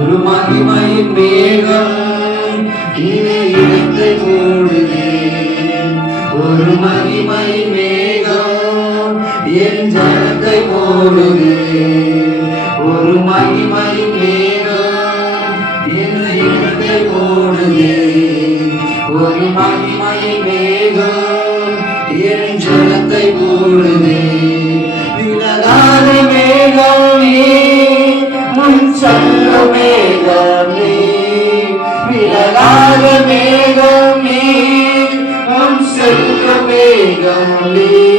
ஒரு மகிமையின் மேகம் இதயத்தை மூடுதே. ஒரு மகிமையின் மேகம் என் ஜனத்தை மூடுதே. ஒரு மகிமையின் மேகம் என் இதயத்தை மூடுதே. ஒரு மகிமையின் மேகம் என் ஜனத்தை மூடுதே. விலகாத மேகம் நீ, முன் செல்ல மேகம் நீ. விலகாத மேகம் நீ, முன் செல்ல மேகம் நீ.